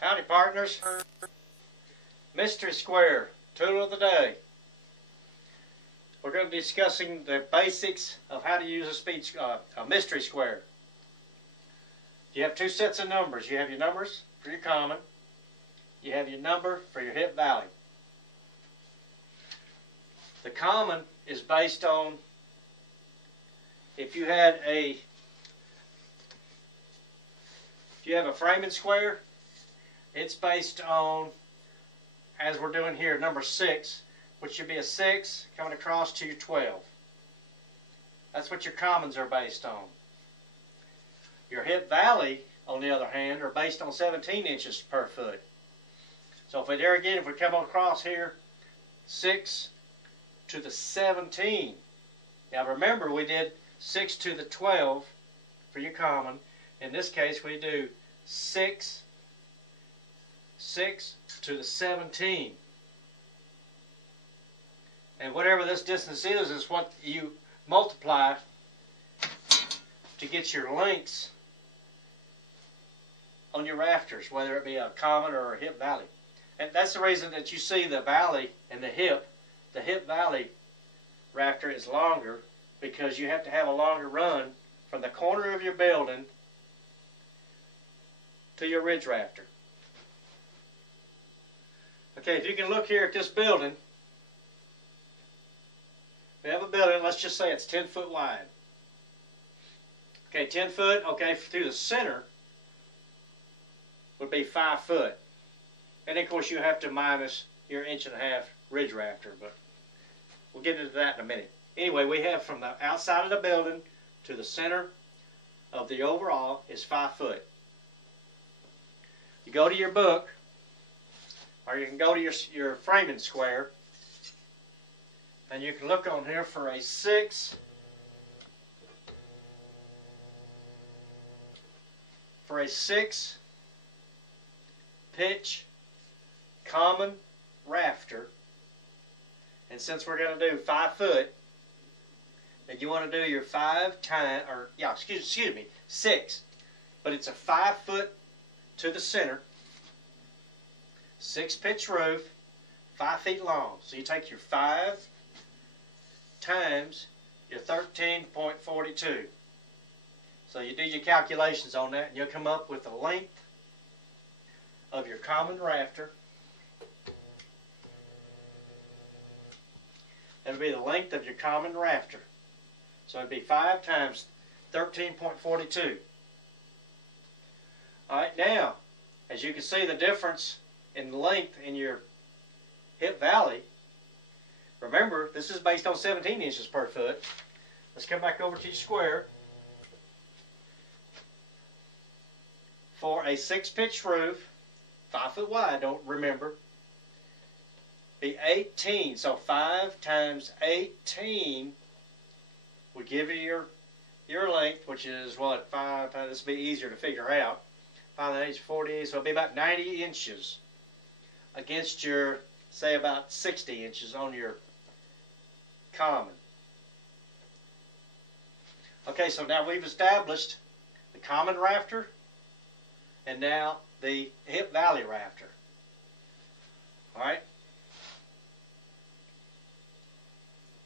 Howdy partners. Mystery Square, tool of the day. We're going to be discussing the basics of how to use a mystery square. You have two sets of numbers. You have your numbers for your common. You have your number for your hip value. The common is based on, if you have a framing square, it's based on, as we're doing here, number 6, which should be a 6 coming across to your 12. That's what your commons are based on. Your hip valley, on the other hand, are based on 17 inches per foot. So if we come across here, 6 to the 17. Now remember, we did 6 to the 12 for your common. In this case, we do 6 to the 17. And whatever this distance is what you multiply to get your lengths on your rafters, whether it be a common or a hip valley. And that's the reason that you see the valley and the hip valley rafter is longer, because you have to have a longer run from the corner of your building to your ridge rafter. Okay, if you can look here at this building, we have a building, let's just say it's 10 foot wide. Okay, 10 foot, okay, through the center would be 5 foot. And of course you have to minus your 1.5 inch ridge rafter, but we'll get into that in a minute. Anyway, we have from the outside of the building to the center of the overall is 5 foot. You go to your book, or you can go to your framing square, and you can look on here for a 6 pitch common rafter. And since we're going to do 5 foot, then you want to do your 6, but it's a 5 foot to the center, 6 pitch roof, 5 feet long. So you take your 5 times your 13.42. So you do your calculations on that, and you'll come up with the length of your common rafter. That'll be the length of your common rafter. So it'd be 5 times 13.42. Alright, now, as you can see the difference in length in your hip valley, remember, this is based on 17 inches per foot. Let's come back over to your square. For a 6 pitch roof, 5 foot wide, don't remember, be 18. So 5 times 18 would give you your length, which is what, 5, this will be easier to figure out. 5 and 8 is 40, so it'll be about 90 inches against your, say, about 60 inches on your common. Okay, so now we've established the common rafter and now the hip valley rafter. Alright?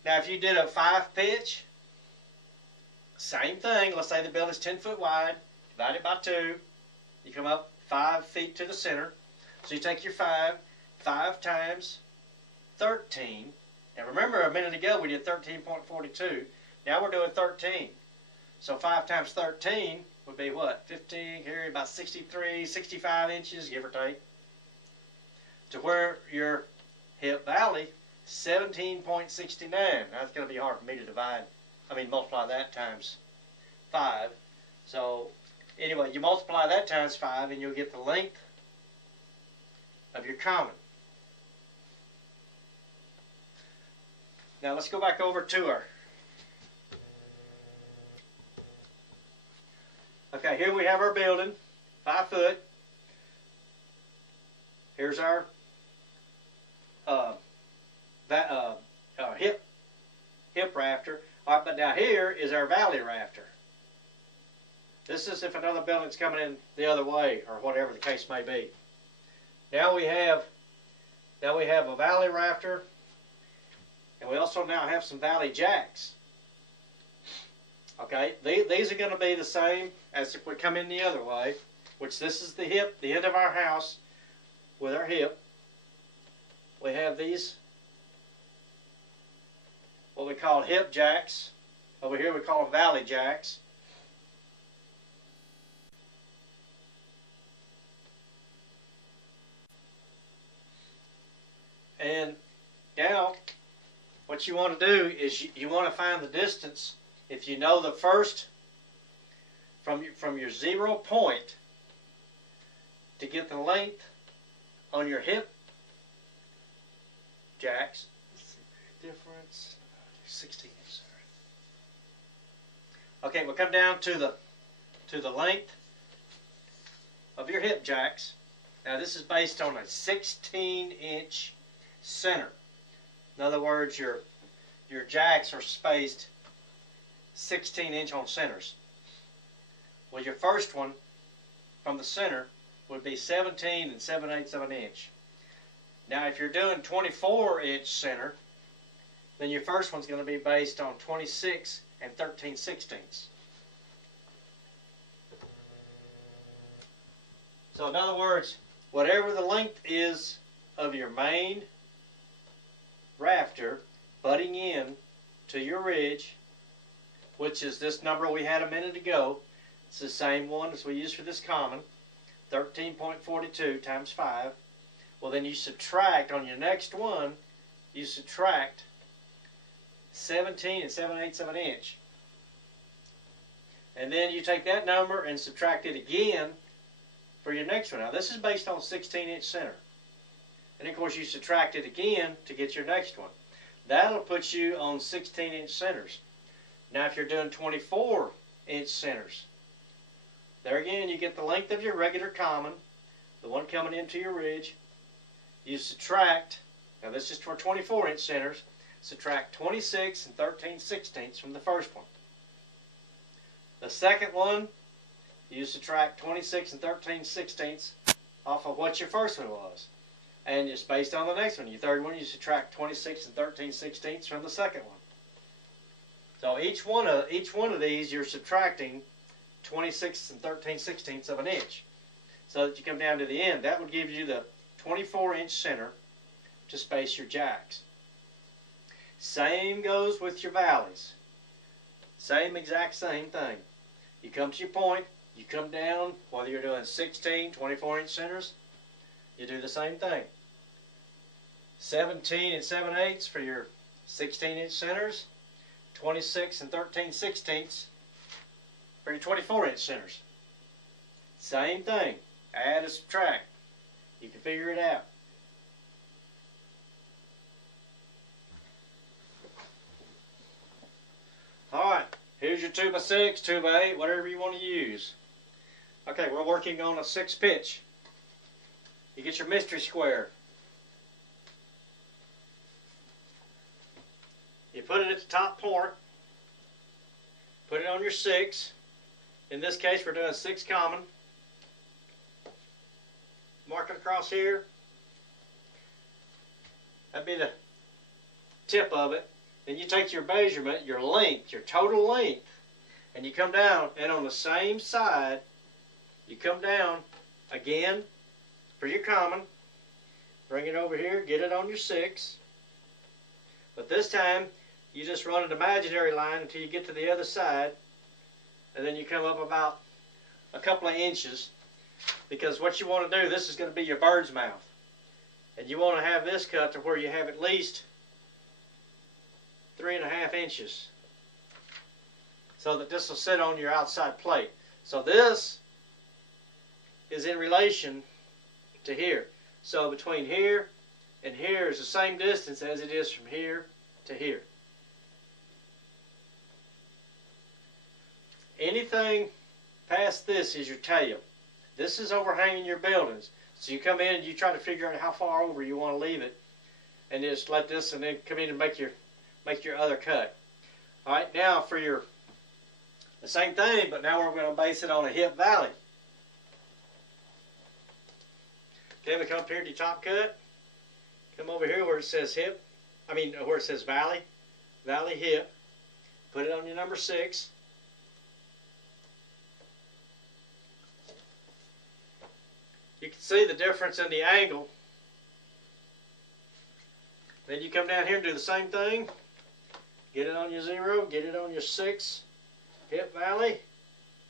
Now if you did a 5 pitch, same thing. Let's say the building's 10 foot wide, divide it by 2. You come up 5 feet to the center. So you take your 5 times 13. And remember, a minute ago we did 13.42. Now we're doing 13. So 5 times 13 would be what? 15, here about 63, 65 inches, give or take. To where your hip valley, 17.69. That's going to be hard for me to multiply that times 5. So anyway, you multiply that times 5 and you'll get the length of your common. Now let's go back over to our... Okay, here we have our building, 5 foot. Here's our hip rafter. All right, but now here is our valley rafter. This is if another building's coming in the other way, or whatever the case may be. Now we have a valley rafter, and we also now have some valley jacks. Okay, these are going to be the same as if we come in the other way, which this is the hip, the end of our house with our hip. We have these, what we call hip jacks. Over here we call them valley jacks. And now what you want to do is you want to find the distance. If you know the first, from your 0 point, to get the length on your hip jacks. Difference 16 inches. Okay, we'll come down to the length of your hip jacks. Now this is based on a 16-inch center. In other words, your jacks are spaced 16-inch on centers. Well, your first one from the center would be 17 7/8 of an inch. Now, if you're doing 24-inch center, then your first one's going to be based on 26 13/16. So, in other words, whatever the length is of your main rafter butting in to your ridge, which is this number we had a minute ago. It's the same one as we used for this common, 13.42 times 5. Well, then you subtract on your next one, you subtract 17 7/8 of an inch. And then you take that number and subtract it again for your next one. Now, this is based on 16-inch center. And, of course, you subtract it again to get your next one. That'll put you on 16-inch centers. Now, if you're doing 24-inch centers, there again, you get the length of your regular common, the one coming into your ridge. You subtract, now this is for 24-inch centers, subtract 26 13/16 from the first one. The second one, you subtract 26 13/16 off of what your first one was. And it's based on the next one. Your third one, you subtract 26 13/16 from the second one. So each one of these, you're subtracting 26 13/16 of an inch. So that you come down to the end. That would give you the 24-inch center to space your jacks. Same goes with your valleys. Same exact same thing. You come to your point, you come down, whether you're doing 16, 24-inch centers, you do the same thing. 17 7/8 for your 16-inch centers, 26 13/16 for your 24-inch centers. Same thing. Add and subtract. You can figure it out. Alright, here's your 2x6, 2x8, whatever you want to use. Okay, we're working on a 6 pitch. You get your mystery square. You put it at the top point. Put it on your 6. In this case, we're doing 6 common. Mark it across here. That'd be the tip of it. Then you take your measurement, your length, your total length, and you come down, and on the same side, you come down again for your common. Bring it over here, get it on your 6. But this time, you just run an imaginary line until you get to the other side, and then you come up about a couple of inches, because what you want to do, this is going to be your bird's mouth. And you want to have this cut to where you have at least 3.5 inches, so that this will sit on your outside plate. So this is in relation to here. So between here and here is the same distance as it is from here to here. Anything past this is your tail. This is overhanging your buildings. So you come in and you try to figure out how far over you want to leave it, and just let this, and then come in and make your other cut. All right, now for the same thing, but now we're going to base it on a hip valley. Okay, we come up here to your top cut. Come over here where it says hip. Where it says valley. Valley hip. Put it on your number 6. You can see the difference in the angle. Then you come down here and do the same thing. Get it on your 0, get it on your 6. Hip valley.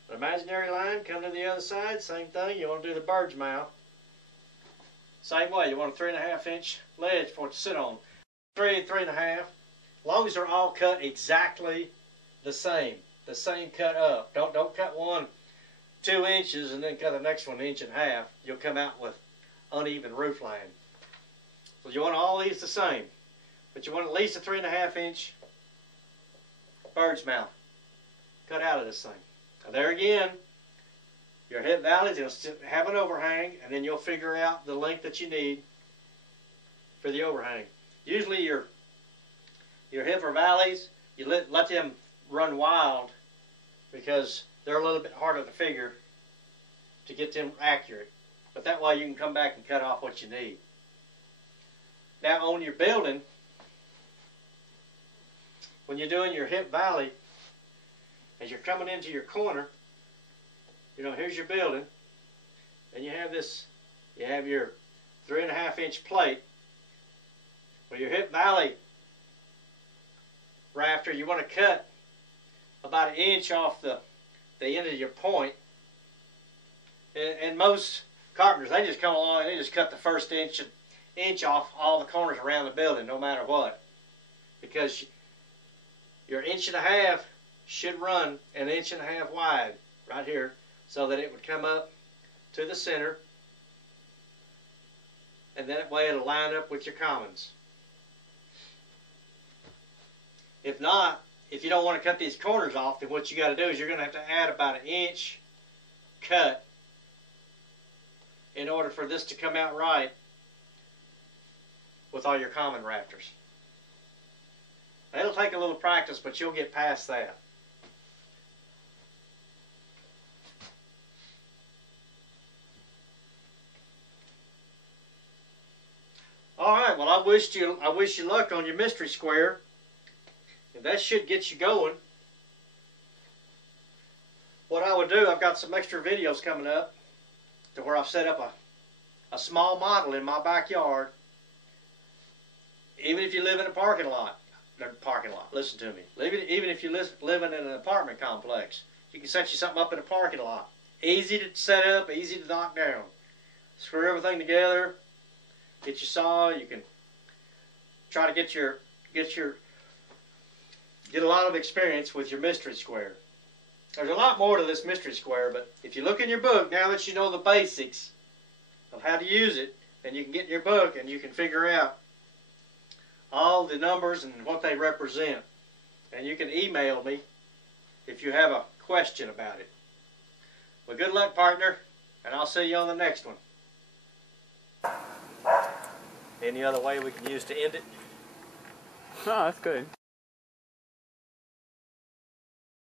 An imaginary line, come to the other side, same thing. You want to do the bird's mouth. Same way, you want a 3.5 inch ledge for it to sit on. 3.5. As long as they're all cut exactly the same cut up. Don't cut one 2 inches and then cut the next one 1.5 inches. You'll come out with uneven roof line. So you want all these the same, but you want at least a 3.5 inch bird's mouth cut out of this thing. Now there again, your hip valleys will have an overhang, and then you'll figure out the length that you need for the overhang. Usually your hip or valleys, you let them run wild because they're a little bit harder to figure to get them accurate. But that way you can come back and cut off what you need. Now on your building, when you're doing your hip valley, as you're coming into your corner, here's your building, and you have your 3.5 inch plate. Well, your hip valley rafter, you want to cut about 1 inch off the end of your point. And most carpenters, they just come along and they just cut the first inch off all the corners around the building, no matter what. Because your 1.5 inches should run 1.5 inches wide right here, so that it would come up to the center, and that way it'll line up with your commons. If not, if you don't want to cut these corners off, then what you got to do is you're going to have to add about 1 inch cut in order for this to come out right with all your common rafters. It'll take a little practice, but you'll get past that. All right, well, I wish you luck on your mystery square. And that should get you going. What I would do, I've got some extra videos coming up to where I've set up a small model in my backyard. Even if you live in a parking lot, listen to me. Even if you live in an apartment complex, you can set you something up in a parking lot. Easy to set up, easy to knock down. Screw everything together. Get your saw. You can try to get a lot of experience with your mystery square. There's a lot more to this mystery square, but if you look in your book, now that you know the basics of how to use it, then you can get in your book and you can figure out all the numbers and what they represent. And you can email me if you have a question about it. Well, good luck, partner, and I'll see you on the next one. Any other way we can use to end it? No, that's good.